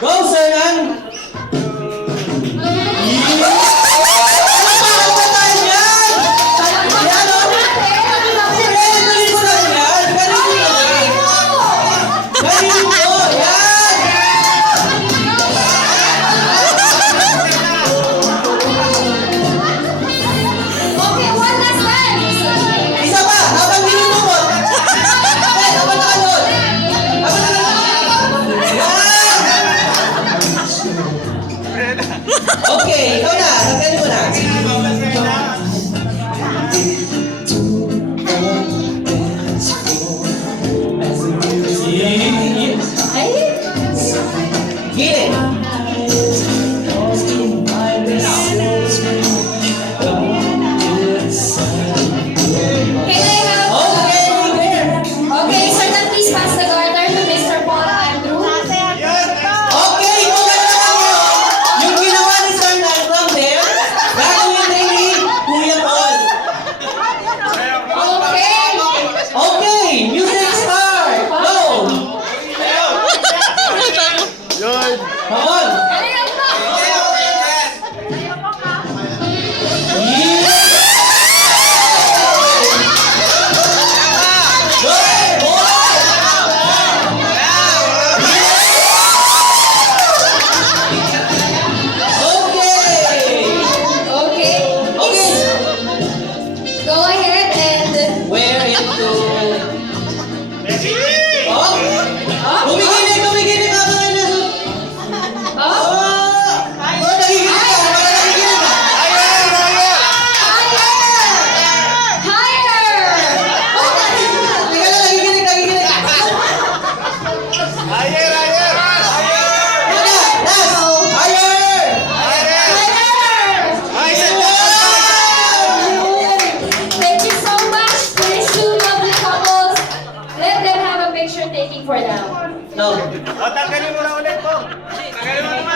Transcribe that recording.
Go, Sir Nan! Okay, ikaw na. Tanggalin mo na. Gilid. Okay, sir, then please pass the garter to Mr. Paul Andrew. Okay, ito na lang mo. Yung ginawa ni Sir Nan from there, gagawin na ni Kuya Paul. Okay. Okay, music start. Go. Come on. Okay. Go ahead and... Where into... Oh! Kumikinig ka mga naso. Oh, Oh! Nagiginig ka! Wala nagiginig ka! higher! Teka lang, nagiginig ka! Higher, higher! Teka, last! Higher! Thank you so much to these two lovely couples. Let them have a picture taking for now. No. O, tanggalin mo na ulit po. Tanggalin mo naman.